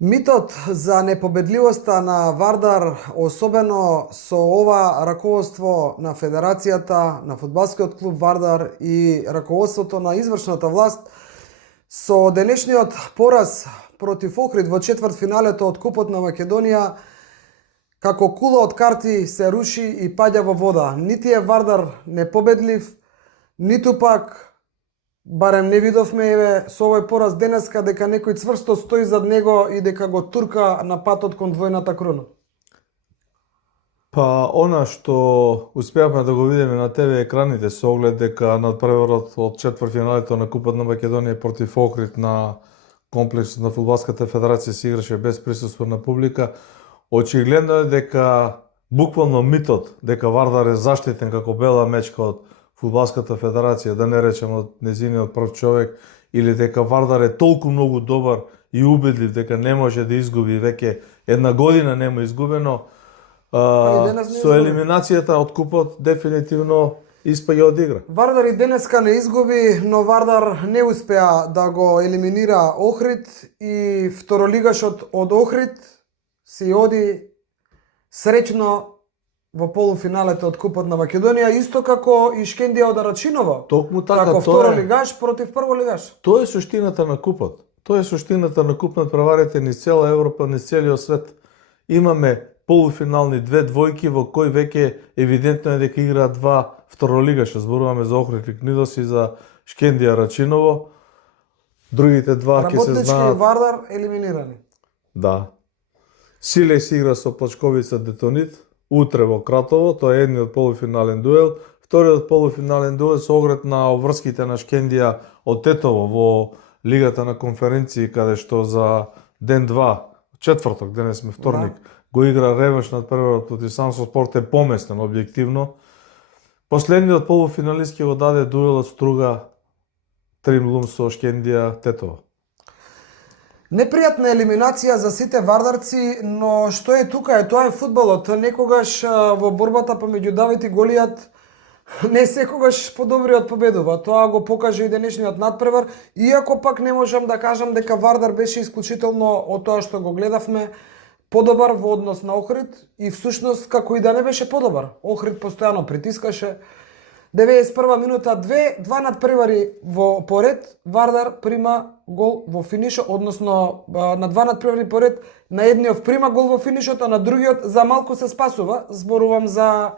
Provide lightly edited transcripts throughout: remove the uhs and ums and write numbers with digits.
Митот за непобедливоста на Вардар, особено со ова раководство на Федерацијата, на фудбалскиот клуб Вардар и раководството на извршната власт, со денешниот пораз против Охрид во четвртфиналето од Купот на Македонија, како кула од карти се руши и паѓа во вода. Нити е Вардар непобедлив, ниту пак барем не видовме со овој пораз денеска дека некој цврсто стои зад него и дека го турка на патот кон двојната круна. Па она што успеавме да го видиме на ТВ екраните со оглед дека надпреварот од четвртфиналето на Купот на Македонија против Охрид на комплексот на Фудбалската федерација се играше без присуство на публика, очигледно е дека буквално митот дека Вардар е заштитен како бела мечка од Фудбалската федерација, да не речем од незиниот прв човек, или дека Вардар е толку многу добар и убедлив дека не може да изгуби, веќе една година нема изгубено, со елиминацијата од Купот дефинитивно испаѓа од игра. Вардар и денеска не изгуби, но Вардар не успеа да го елиминира Охрид и второлигашот од Охрид си оди среќно во полуфиналето од Купот на Македонија, исто како и Шкендија од Арачиново. Токму така, како второлигаш против прволигаш. Тоа е суштината на Купот. Тоа е суштината на Куп надпреварите низ цела Европа, низ целиот свет. Имаме полуфинални две двојки во кои веќе евидентно е дека играат два второлигаша. Зборуваме за Охрид и Книдос и за Шкендија Рачиново. Другите два ќе се знаат. Работнички Вардар елиминирани. Да. Силе се игра со Плачковица Детонит утре во Кратово, тоа е едниот полуфинален дуел. Вториот полуфинален дуел со оглед на обврските на Шкендија од Тетово во Лигата на конференции, каде што за ден 2, четврток, денес сме вторник, го игра реванш надпреварот против Самсоспорт е поместен објективно. Последниот полуфиналист го даде дуелот Струга Тримлум со Шкендија Тетово. Непријатна елиминација за сите вардарци, но што е тука е, тоа е фудбалот. Некогаш во борбата помеѓу Давид и Голијат не секогаш подобриот победува. Тоа го покаже и денешниот надпревар, иако пак не можам да кажам дека Вардар беше исклучително од тоа што го гледавме подобар во однос на Охрид и всушност како и да не беше подобар. Охрид постојано притискаше. 91 минута, два надпревари во поред, Вардар прима гол во финишот, односно на два надпревари поред, на едниот прима гол во финишот, а на другиот за малку се спасува. Зборувам за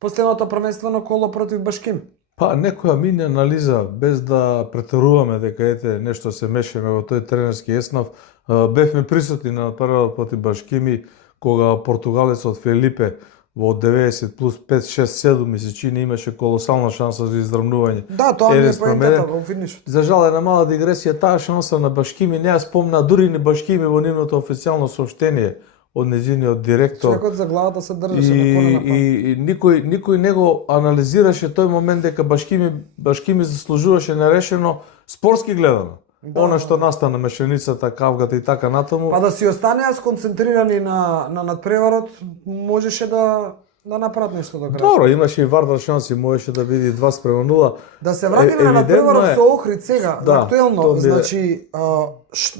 последното првенствено коло против Башким. Па некоја мини анализа, без да претеруваме дека ете нешто се мешаме во тој тренерски еснав, бевме присутни на надпреварот против Башкими, кога португалецот Фелипе во 90 плюс 5, 6, 7 месечини имаше колосална шанса за издрвнување. Да, тоа не е поентата во финишот. За жал една мала дигресија, таа шанса на Башкими не ја спомна дури ни Башкими во нивното официјално соопштение од незиниот директор. Човекот за главата се држеше на колена. И никој не го анализираше тој момент дека Башкими заслужуваше нерешено спортски гледано. Да, она што настана мешаницата, кавгата и така натаму. Па да си останеа сконцентрирани на надпреварот, можеше да направат нешто до крај. Добро, имаше и Вардар шанси, можеше да биде 2:0. Да се вратиме на надпреварот со Охрид сега, актуелно. Значи,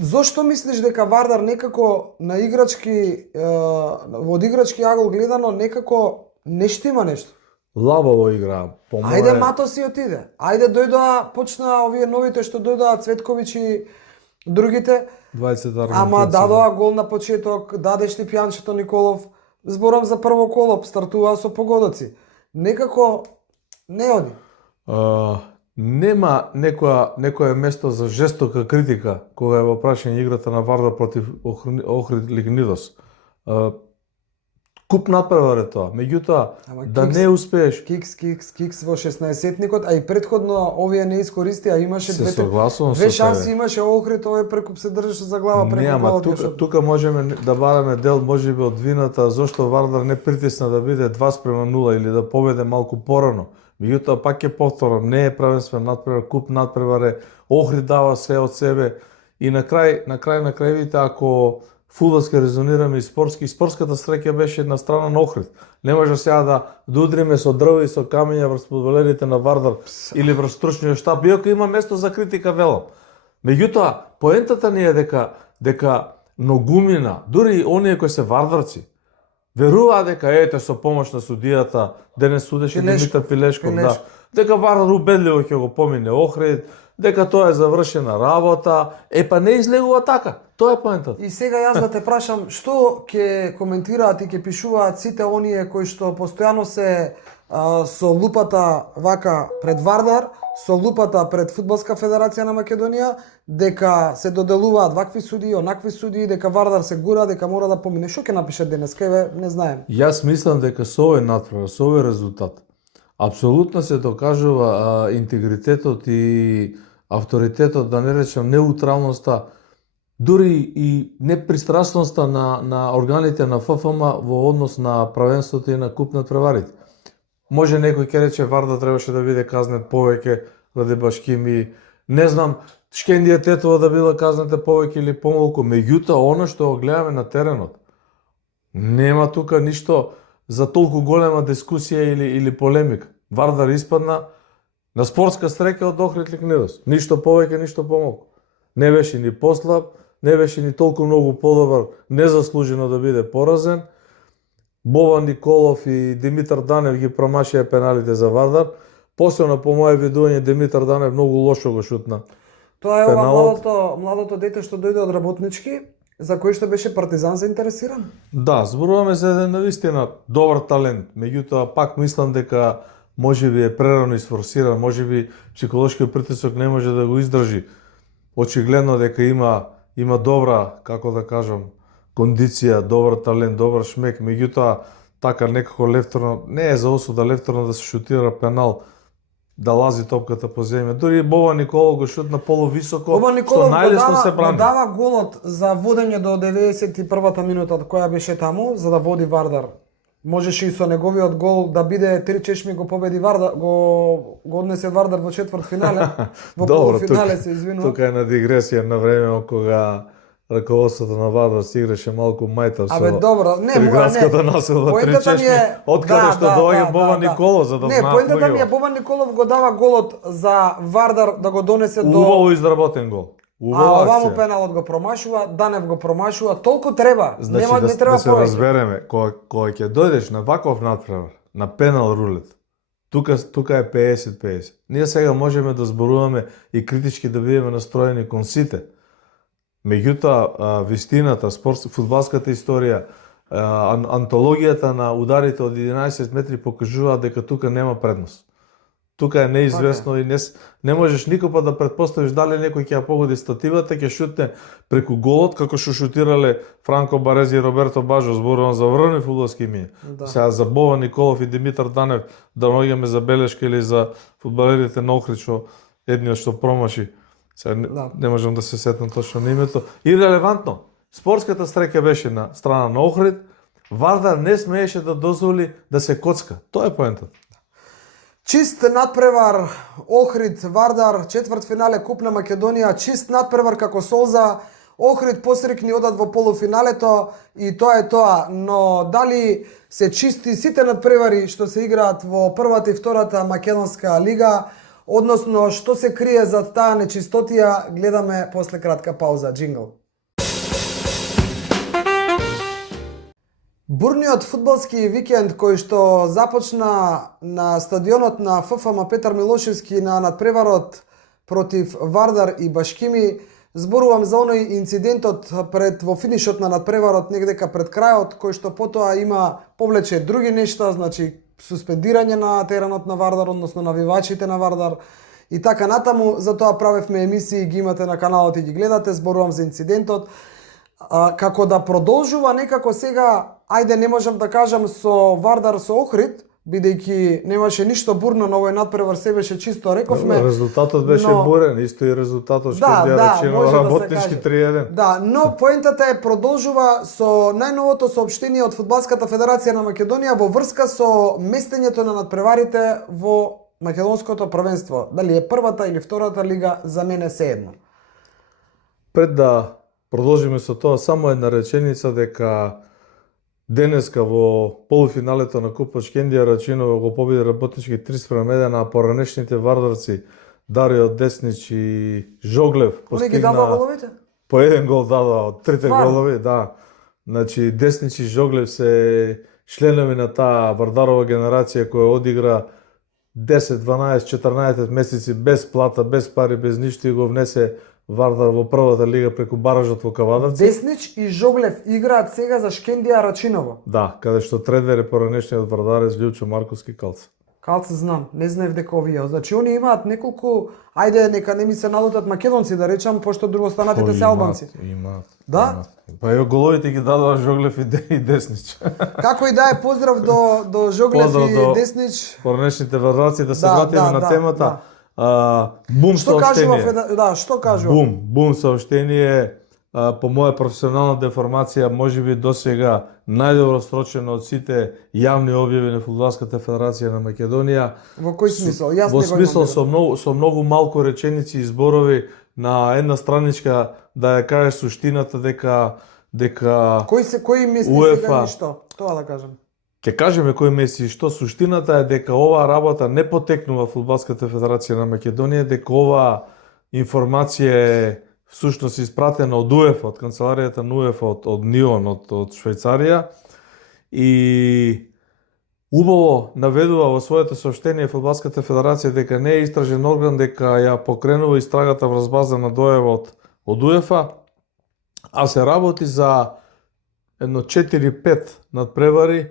зошто мислиш дека Вардар некако на играчки, од играчки агол гледано, некако не штима нешто? Лабаво игра. Ајде Мато си отиде. Ајде дојдоа, почна овие новите што дојдоа Цветковиќ и другите. 20 аргентинци. Ама дадоа гол на почеток, даде Штипјанчето Николов. Зборам за прво коло, стартуваа со погодоци. Некако не оди. Нема некое место за жестока критика кога е во прашање играта на Вардар против Охрид Лигнидос. Куп надпревар е тоа, меѓутоа да не успееш. Кикс во 16-тникот, а и предходно овие не искористија, имаше две шанси имаше Охрид, овој прекуп се држеше за глава преку колот. Тука можеме да бараме дел можеби од вината зошто Вардар не притисна да биде 2:0 или да победе малку порано. Меѓутоа пак ќе повторам, не е првенствен надпревар, куп надпревар е, Охрид дава се од себе и на крајвите ако фудбалски резонираме и спортската среќа беше на страна на Охрид. Не може сега да удриме со дрва и со камења врз фудбалерите на Вардар или врз стручниот штаб, иако има место за критика велам. Меѓутоа, поентата ни е дека многумина, дури и оние кои се вардарци, веруваат дека ете со помош на судијата, денес судеше Димитар Пилешков, да, дека Вардар убедливо ќе го помине Охрид, дека тоа е завршена работа, па не излегува така. Тоа е поентата. И сега јас да те прашам, што ќе коментираат и ќе пишуваат сите оние кои што постојано се со лупата вака пред Вардар, со лупата пред Фудбалска федерација на Македонија, дека се доделуваат вакви судии, онакви судии, дека Вардар се гура, дека мора да помине. Што ќе напишат денес? Не знаем. Јас мислам дека со овој надпревар, со овој резултат, апсолутно се докажува интегритетот и авторитетот, да не речем неутралноста, дури и непристрасноста на органите на ФФМ во однос на правенството и на куп надпреварите. Може некој ќе рече Вардар требаше да биде казнет повеќе заради Башкими, не знам, Шкендија Тетова да била казнета повеќе или помалку, меѓутоа она што го гледаме на теренот, нема тука ништо за толку голема дискусија или полемика. Вардар испадна на спортска среќа од Охрид Ликнедос. Ништо повеќе, ништо помалку. Не беше ни послаб, не беше ни толку многу подобар, незаслужено да биде поразен. Бован Николов и Димитар Данев ги промашија пеналите за Вардар. Посебно по моје видување Димитар Данев многу лошо го шутна. Тоа е ова младото дете што дојде од Работнички, за кој што беше Партизан заинтересиран? Да, зборуваме за еден навистина добар талент, меѓутоа пак мислам дека можеби е прерано изфорсиран, можеби психолошкиот притисок не може да го издржи. Очигледно дека има добра, како да кажам, кондиција, добар талент, добар шмек, меѓутоа така некако левторно, не е за осуда левторно да се шутира пенал, да лази топката по земја. Дури и Бован Николов го шутна полувисоко, што најлесно се брани. Дава голот за водење до 91-та минута која беше таму, за да води Вардар. Можеше и со неговиот гол да биде 3 чешми го победи Вардар, го однесе Вардар во четвртфинале, во полуфинале се извинувам. Тука е на дигресија на време кога раководството на Вардар се играше малку мајтав со триградската населба 3 чешми, откаде што доаѓа Бован Николов, за да знаат. Не, поентата ми е Бован Николов го дава голот за Вардар да го донесе до... Убаво изработен гол. А оваму пеналот го промашува, Данев го промашува, толку треба. Значи, не треба да се разбереме, кога ќе дојдеш на ваков надпревар, на пенал рулет, тука е 50-50. Ние сега можеме да зборуваме и критички да бидеме настроени кон сите. Меѓутоа, вистината, фудбалската историја, антологијата на ударите од 11 метри покажуваат дека тука нема предност. Тука е неизвестно и не можеш никога да претпоставиш дали некој ќе ја погоди стативата, ќе шутне преку голот, како што шутирале Франко Барези и Роберто Бажо, зборувам за врвни фудбалски имиња. Да. Сега за Бован Николов и Димитар Данев да наоѓаме забелешка или за фудбалерите на Охрид, што едниот што промаши. Сега не можам да се сетам точно на името. Ирелевантно, спортската среќа беше на страна на Охрид, Вардар не смееше да дозволи да се коцка. Тоа е поентата. Чист надпревар Охрид Вардар, четвртфинале Куп на Македонија, чист надпревар како солза. Охрид посрекни одат во полуфиналето и тоа е тоа, но дали се чисти сите надпревари што се играат во првата и втората македонска лига, односно што се крие зад таа нечистотија, гледаме после кратка пауза. Джингл. Бурниот фудбалски викенд кој што започна на стадионот на ФФМ Петар Милошевски на надпреварот против Вардар и Башкими, зборувам за оној инцидентот во финишот на надпреварот, негдека пред крајот, кој што потоа има повлече други нешта, значи суспендирање на теренот на Вардар, односно навивачите на Вардар и така натаму. Затоа правевме емисии, ги имате на каналот и ги гледате, зборувам за инцидентот. Како да продолжува некако сега, ајде не можам да кажам со Вардар со Охрид, бидејќи немаше ништо бурно на овој надпревар, се беше чисто, рековме. Резултатот беше бурен, исто и резултатот што ја речено Работнички 3-1. Да, но поентата е продолжува со најновото соопштение од Фудбалската федерација на Македонија во врска со местењето на надпреварите во македонското првенство. Дали е првата или втората лига, за мене се едно. Пред да продолжиме со тоа, само една реченица дека денеска во полуфиналето на Купот Шкендија Рачинова го победи Работнички 3-1, а поранешните вардарци Дарио Деснич и Жоглев постигна... Кој ги дава головите? по еден гол дадоа од трите Стварно? голови, да. Значи Деснич и Жоглев се членови на таа Вардарова генерација која одигра 10, 12, 14 месеци без плата, без пари, без ништо и го внесе Вардар во првата лига преку баражот во Кавадарци. Деснич и Жоглев играат сега за Шкендија Рачиново. Да, каде што тренер е поранешниот вардарец Лјупчо Марковски Калц. Калце знам, не знаев дека овие. Значи они имаат неколку, ајде нека не ми се налутат македонци да речам, пошто другостанатите се албанци. Имаат. Да? Имаат. Па ево головите ги дадоа Жоглев и Деснич. Како и да е, поздрав до Жоглев Поздрав и до Деснич. Поранешните вардарци, да се Да, вратиме да, на да, темата. да. Бум Што кажува сообщение. да, што кажува? Бум сообщение. По моја професионална деформација, можеби досега најдобро срочено од сите јавни објави на Фудбалската федерација на Македонија. Во кој смисол? Јас Во не го смисол имам. со многу малку реченици и зборови на една страничка да ја кажеш суштината дека Кој мисли УЕФА сега ништо? Тоа да кажам. Ќе кажеме кој меси што суштината е дека оваа работа не потекнува Фудбалската федерација на Македонија, дека оваа информација е всушност испратена од УЕФА, од канцеларијата на УЕФА, од НИОН, од Швајцарија и убаво наведува во своето сообщение Фудбалската федерација дека не е истражен орган, дека ја покренува истрагата врз база на дојава од УЕФА, а се работи за едно 4-5 надпревари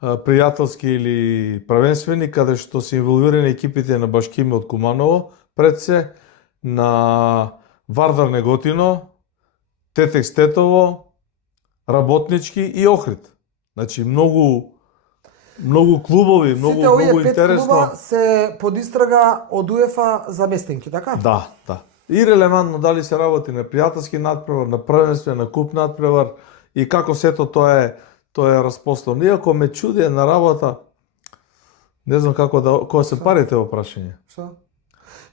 пријателски или правенствени, каде што се инволвирани екипите на Башкими од Куманово, пред се на Вардар Неготино, Тетекс Тетово, Работнички и Охрид. Значи многу клубови, Сите многу овие пет интересно. клуба се под истрага од УЕФА за местенки, така? Да. И релевантно дали се работи на пријателски надпревар, на првенствен, на куп надпревар и како сето тоа е распослано. Иако ме чуди на работа, не знам како да кои се парите во прашање. Што?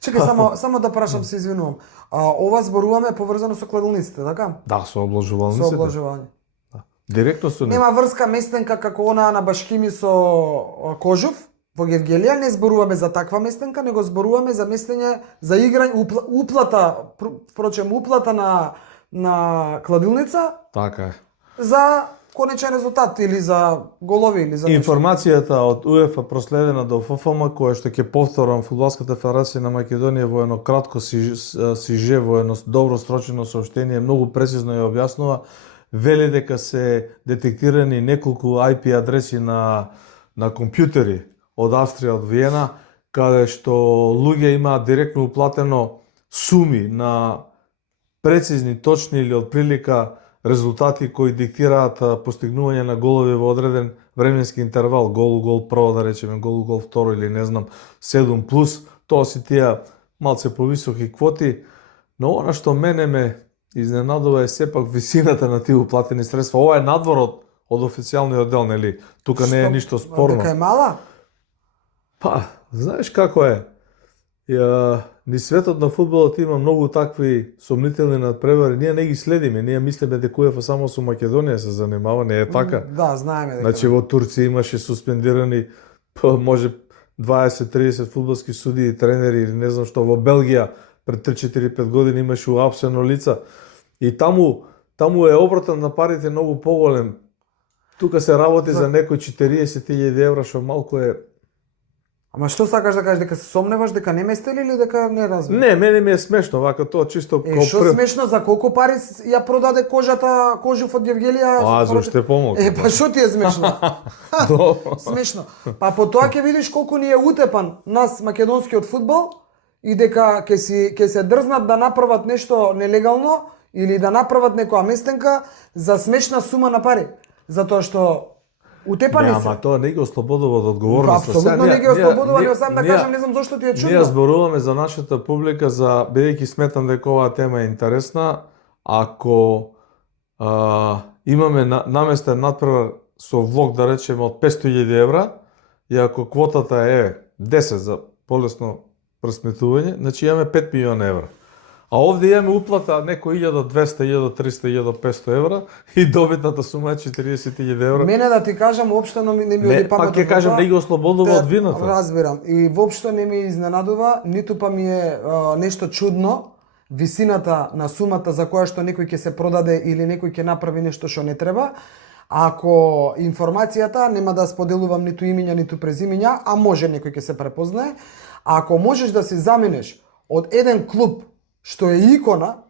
Чекај, само да прашам, се извинувам. Ова зборуваме поврзано со кладилниците, така? Да, со обложувалниците. Со обложување. Директно со Нема врска местенка како она на Башкими со Кожув во Гевгелија, не зборуваме за таква местенка, него зборуваме за местење за играње, уплата на кладилница Така е. за конечен резултат или за голови или за нешто. Информацијата од УЕФА проследена до ФФМ, која што ќе повторам Фудбалската федерација на Македонија во едно кратко сиже, во едно добро срочено сообщение, многу прецизно ја објаснува, вели дека се детектирани неколку IP адреси на компјутери од Австрија, од Виена, каде што луѓе имаат директно уплатено суми на прецизни, точни или од прилика резултати кои диктираат постигнување на голови во одреден временски интервал, гол прво да речеме, гол второ или не знам 7+, тоа си тие малце повисоки квоти, но она што мене ме изненадува е сепак висината на тие уплатени средства. Ова е надвор од официјалниот дел, нели? Тука не е ништо спорно. Дека е мала? Па, знаеш како е? Ни светот на фудбалот има многу такви сомнителни надпревари, ние не ги следиме, ние мислиме дека УЕФА само со Македонија се занимава, не е така. Да, знаеме дека. Значи во Турција имаше суспендирани може 20-30 фудбалски судии и тренери или не знам што, во Белгија пред 3-4-5 години имаше уапсено лица. И таму е обратот на парите многу поголем. Тука се работи за некои 40.000 евра, што малку е. Ама што сакаш да кажеш, дека се сомневаш дека не местели или дека не разбираш? Не, мене ми е смешно, вака тоа чисто Што смешно, за колку пари ја продаде Кожув од Гевгелија? Зашто е помог? Па што ти е смешно? Смешно. Па по тоа ќе видиш колку ни е утепан нас македонскиот фудбал и дека ќе се дрзнат да направат нешто нелегално или да направат некоја местенка за смешна сума на пари. Затоа што утепани се. Ама тоа не ги ослободува од одговорност. Апсолутно не ги ослободува, не сам да кажам, не знам зошто ти е чудно. Ние зборуваме за нашата публика, бидејќи сметам дека оваа тема е интересна, ако имаме наместен надпревар со влог, да речеме, од 500.000 евра, и ако квотата е 10 за полесно пресметување, значи имаме 5 милиона евра. А овде имаме уплата некој 1200, 1300, 1500 евра и добитната сума е 40.000 евра. Мене да ти кажам, воопшто не ми оди паметот. Пак ќе кажам, не ги ослободува од вината. Разбирам. И воопшто не ми изненадува, ниту па ми е нешто чудно, висината на сумата за која што некој ќе се продаде или некој ќе направи нешто што не треба, ако информацијата нема да споделувам ниту имиња, ниту презимиња, а може некој ќе се препознае, ако можеш да се заменеш од еден клуб што е икона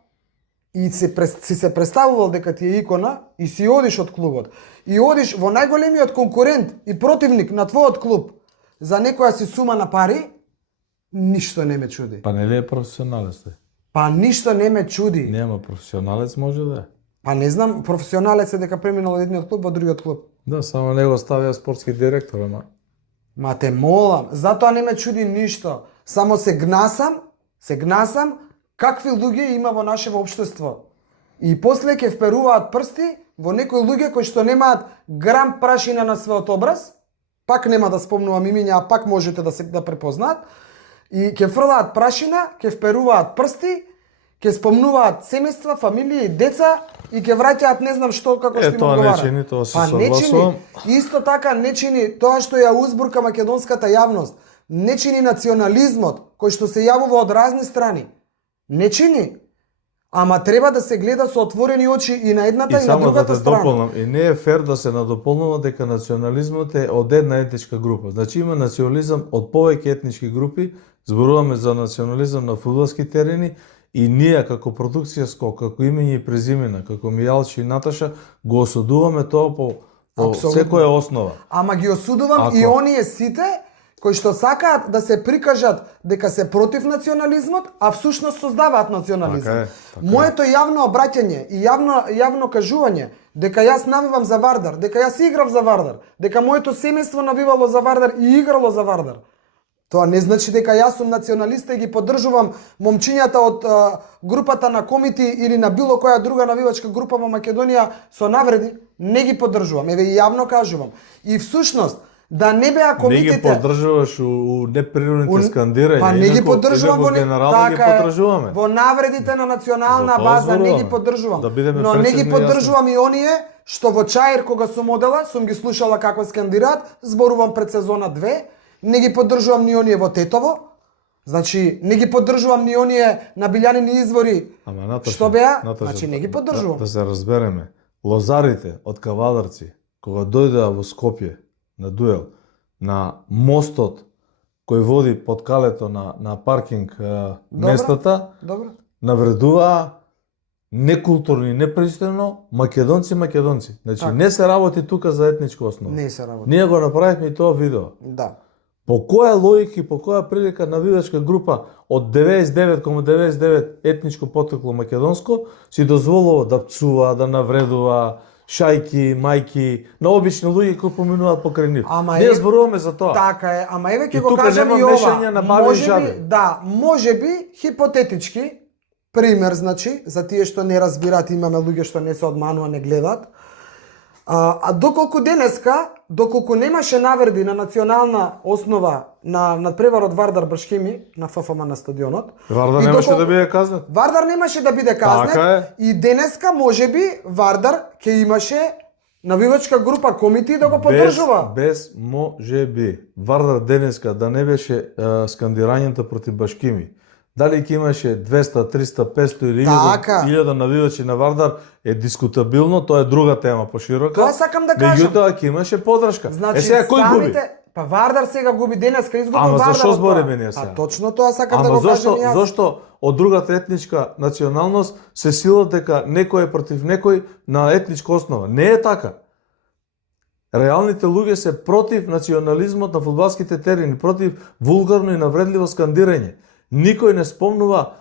и си се представувал дека ти е икона и си одиш од клубот и одиш во најголемиот конкурент и противник на твојот клуб за некоја си сума на пари, ништо не ме чуди. Па нели е професионалец тој? Па ништо не ме чуди. Нема професионалец, може да е. Па не знам, професионалец е дека преминал од едниот клуб во другиот клуб. Да, само него ставија спортски директор, ама. Ма те молам, затоа не ме чуди ништо. Само се гнасам какви луѓе има во нашево општество. И после ќе вперуваат прсти во некои луѓе кои што немаат грам прашина на својот образ, пак нема да спомнувам имиња, а пак можете да препознаат, и ќе фрлаат прашина, ќе вперуваат прсти, ќе спомнуваат семејства, фамилии и деца и ќе враќаат не знам што како што им тоа одговара. не чини, тоа се Па не согласувам. чини. Исто така не чини тоа што ја узбурка македонската јавност. Не чини национализмот кој што се јавува од разни страни. Не чини. Ама треба да се гледа со отворени очи и на едната и на другата страна. Дополнам, и не е фер да се надополнува дека национализмот е од една етничка група. Значи има национализам од повеќе етнички групи, зборуваме за национализам на фудбалски терени и ние како продукција Скок, како имење и презимена, како Мијалчи и Наташа, го осудуваме тоа по секоја основа. Ама ги осудувам и оние сите кои што сакаат да се прикажат дека се против национализмот, а всушност создаваат национализм. Така е. Моето јавно обраќање и јавно кажување дека јас навивам за Вардар, дека јас играв за Вардар, дека моето семејство навивало за Вардар и играло за Вардар. Тоа не значи дека јас сум националиста и ги поддржувам момчињата од групата на Комити или на било која друга навивачка група во Македонија со навреди. Не ги поддржувам, еве и јавно кажувам. И всушност, да не беа комитите... Не ги поддржуваш у неприродните скандирања. Па не ги поддржувам во генерално ги поддржуваме. Во навредите на национална база не ги поддржувам. Но не ги поддржувам и оние што во Чаир кога сум одела, сум ги слушала како скандираат, зборувам пред сезона 2, не ги поддржувам ни оние во Тетово. Значи не ги поддржувам ни оние на Билјанини извори. Ама Наташа, што беа? Наташа, Значи не ги поддржувам. Да се разбереме. Лозарите од Кавадарци кога дојдоа во Скопје на дуел, на мостот кој води под калето на паркинг местата, навредуваа некултурно и непристойно македонци. Значи така. Не се работи тука за етничка основа. Не се работи. Ние го направивме и тоа видео. Да. По која логика и по која прилика навивачка група од 99,99 етничко потекло македонско си дозволува да пцува, да навредува шајки, мајки, на обични луѓе кои поминуваат покрај нив. Ние зборуваме за тоа. Така е, ама еве ќе го кажам и ова. Може би хипотетички пример, значи, за тие што не разбираат, имаме луѓе што не се одманува, не гледаат. А доколку денеска, доколку немаше навреди на национална основа на надпреварот Вардар Бршкеми на ФФМ на стадионот, Вардар немаше да биде казнет. Вардар немаше да биде казнет. Така е. И денеска можеби Вардар ќе имаше навивачка група Комити да го поддржува. Без можеби. Вардар денеска да не беше скандирањето против Башкими. Дали ќе имаше 200, 300, 500 или 1000 навивачи на Вардар е дискутабилно, тоа е друга тема поширока. Тоа сакам да кажам. Меѓутоа ќе имаше поддршка. Значи, сега кој губи? Па Вардар сега губи, денеска изгуби Вардар. Вардар. Ама зашо збориме ние сега? Па точно тоа сакам да го кажам јас. Зошто од другата етничка националност се силат дека некој е против некој на етничка основа? Не е така. Реалните луѓе се против национализмот на фудбалските терени, против вулгарно и навредливо скандирање. Никој не спомнува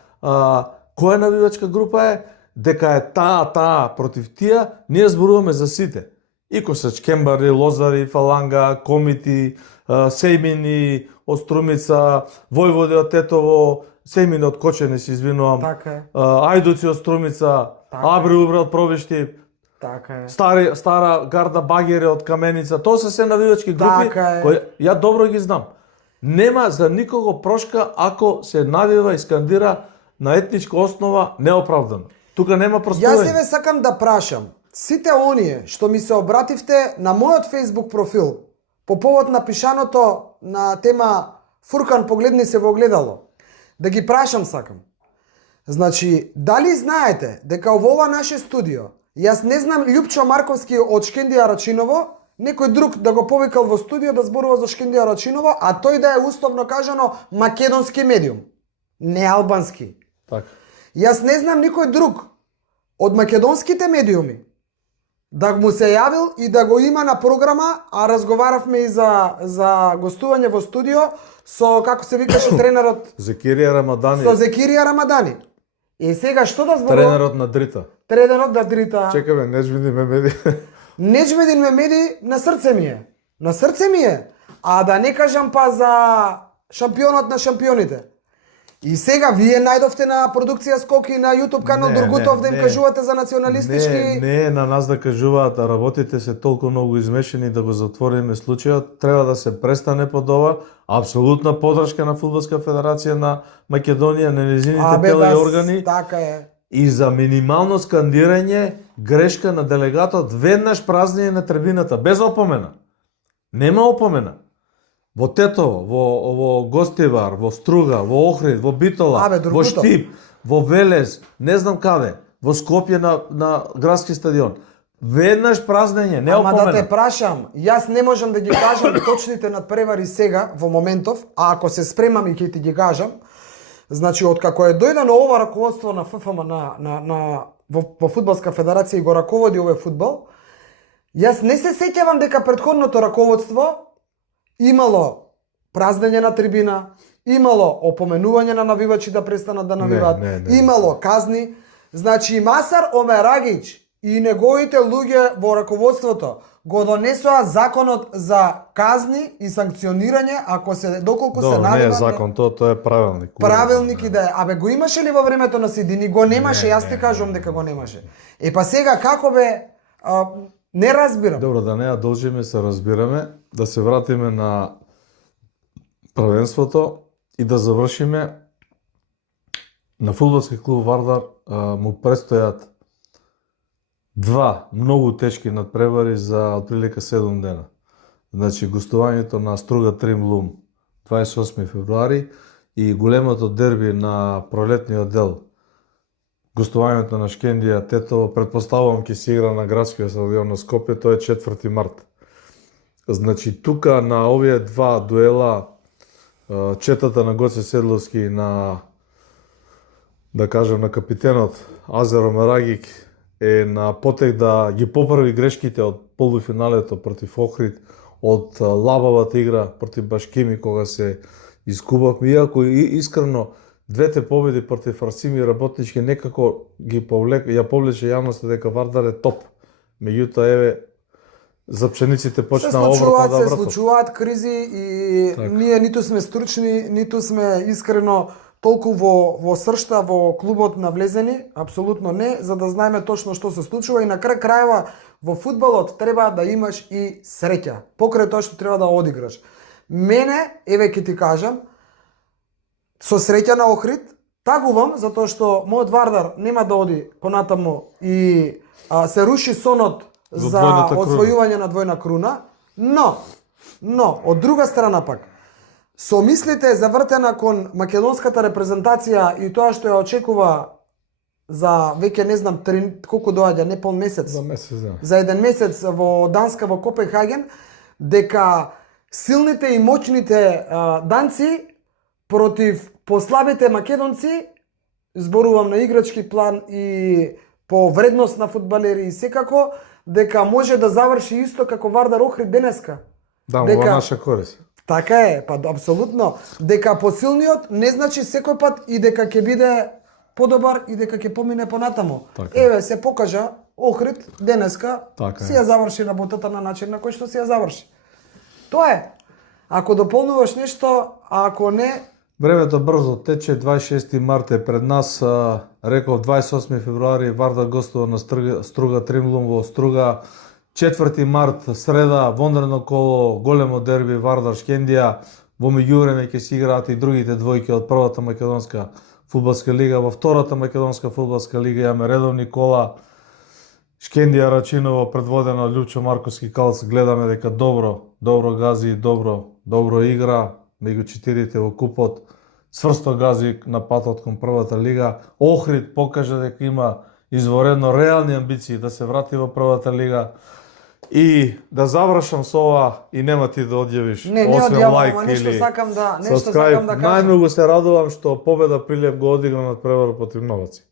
која навивачка група е, дека е таа против тие, ние зборуваме за сите. И Косач Кембари, Лозари, Фаланга, Комити, Сејмини од Струмица, Војводи од Тетово, Сејмини од Кочене, се извинувам, Ајдуци од Струмица, Абри Убра од Пробишти, стара гарда Багери од Каменица, тоа се се навивачки групи кои ја добро ги знам. Нема за никого прошка ако се навива и скандира на етничка основа неоправдано. Тука нема простојање. Јас еве сакам да прашам сите оние што ми се обративте на мојот Facebook профил по повод на пишаното на тема Фуркан погледни се во огледало, да ги прашам сакам. Значи, дали знаете дека во ова наше студио, јас не знам Љупчо Марковски од Шкендија Рачиново, некој друг да го повикал во студио да зборува за Шкендија Рачиново, а тој да е условно кажано македонски медиум, не албански. Така. Јас не знам никој друг од македонските медиуми да му се јавил и да го има на програма, а разговаравме и за гостување во студио со, како се викаше тренерот, Зекирија Рамадани, со Зекирија Рамадани. И сега што да зборувам? тренерот на Дрита. Тренерот на Дрита. Чекаме, Неджмеди Мемеди. Неджмедин Мемеди на срце ми е. На срце ми е. А да не кажам па за шампионот на шампионите. И сега вие најдовте на продукција Скоки на YouTube канал Дургутов да им кажувате за националистички... Не е на нас да кажуваат, а работите се толку многу измешани да го затвориме случајот. Треба да се престане под ова. Апсолутна поддршка на Фудбалска федерација на Македонија, на незините тела и органи. Така е. И за минимално скандирање грешка на делегатот, веднаш празнење на трибината, без опомена. Нема опомена. Во Тетово, во Гостивар, во Струга, во Охрид, во Битола, во Штип, во Велес, не знам каде, во Скопје на градски стадион. Веднаш празнење, не опомена. Ама да те прашам, јас не можам да ги кажам точните надпревари сега, во моментов, а ако се спремам и ќе ти ги кажам, значи, откако е дојдено ова раководство на ФФМ во Фудбалска федерација и го раководи овој фудбал, јас не се сеќавам дека претходното раководство имало празнење на трибина, имало опоменување на навивачи да престанат да навиваат, имало казни. Значи, Масар Омерагич и неговите луѓе во раководството го донесоа законот за казни и санкционирање ако се доколку се навиват. Не е закон, тоа е правилник. Правилник и да е. Абе го имаше ли во времето на Сидини? Го немаше, јас ти кажувам дека го немаше. Е па сега како бе, не разбирам. Добро, да не ја должиме, се разбираме, да се вратиме на првенството и да завршиме. На фудбалски клуб Вардар му престојат два многу тешки надпревари за отприлика 7 дена. Значи, гостувањето на Струга Тримлум 28 февруари и големото дерби на пролетниот дел, гостувањето на Шкендија Тетово, предпоставувам ќе се игра на градскиот стадион на Скопје, тоа е 4 март. Значи, тука на овие два дуела, четата на Гоце Седловски и на, да кажем, на капитенот Азер Омерагик е на потек да ги поправи грешките од полуфиналето против Охрид, од лабавата игра против Башкими кога се искубавме, иако искрено двете победи против Расими и Работнички некако ги ја повлече јавноста дека Вардар е топ. Меѓутоа, еве, за пшениците почна обратно да вратат. Се случуваат кризи и так. Ние ниту сме стручни, ниту сме искрено толку во сршта, во клубот навлезени, апсолутно не, за да знаеме точно што се случува и на крај крајва во фудбалот треба да имаш и среќа. Покрај тоа што треба да одиграш. Мене, еве ќе ти кажам, со среќа на Охрид, тагувам затоа што мојот Вардар нема да оди понатаму и се руши сонот за освојување на двојна круна, но од друга страна пак, со мислите завртена кон македонската репрезентација и тоа што ја очекува за веќе не знам колку доаѓа, не пол месец. За месец, да. За еден месец во Данска, во Копенхаген, дека силните и моćните данци против послабите македонци, зборувам на играчки план и по вредност на фудбалери и секако, дека може да заврши исто како Вардар Охрид денеска. Да, дека... во наша корист. Така е, па апсолутно. Дека посилниот не значи секој пат и дека ќе биде подобар и дека ќе помине понатаму. Така. Еве се покажа Охрид денеска така си ја заврши работата на начин на кој што си ја заврши. Тоа е. Ако дополнуваш нешто, а ако не... Времето брзо тече, 26 март е пред нас, реков 28 февруари Вардар гостува на Струга Тримлум во Струга, 4 март среда, вонредно коло, големо дерби Вардар Шкендија, во меѓувреме ќе се играат и другите двојки од првата македонска фудбалска лига, во втората македонска фудбалска лига имаме редовни кола, Шкендија Рачиново предводено од Љупчо Марковски Калц, гледаме дека добро гази и добро игра, меѓу четирите во купот. цврсто гази на патот кон првата лига. Охрид покажа дека има изворедно реални амбиции да се врати во првата лига. И да завршам со ова и нема ти да одјавиш Не освен одјавам, лайк ама нешто или сакам да subscribe. кажам. Најмногу се радувам што победа Прилеп го одигра над Превар против Новаци.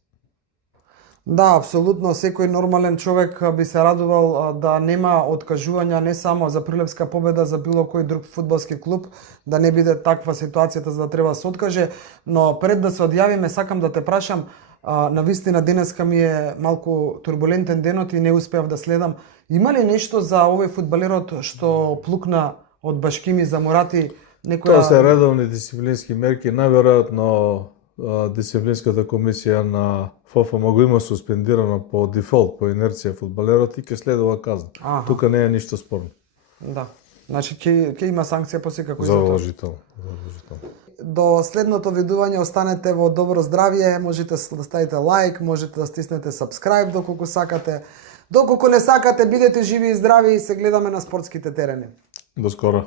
Да, апсолутно, секој нормален човек би се радувал да нема откажувања не само за Прилепска победа, за било кој друг фудбалски клуб, да не биде таква ситуацијата за да треба да се откаже, но пред да се одјавиме сакам да те прашам, на вистина денеска ми е малку турбулентен денот и не успеав да следам. Има ли нешто за овој фудбалерот што плукна од Башкими за Мурати? Тоа се редовни дисциплински мерки, најверојатно дисциплинската комисија на ФФМ го има суспендирано по дефолт, по инерција фудбалерот и ќе следува казна. Тука не е ништо спорно. Да. Значи ќе има санкција по секако за тоа. Задолжително. До следното видување останете во добро здравје, можете да ставите лайк, можете да стиснете subscribe доколку сакате. Доколку не сакате, бидете живи и здрави и се гледаме на спортските терени. До скоро.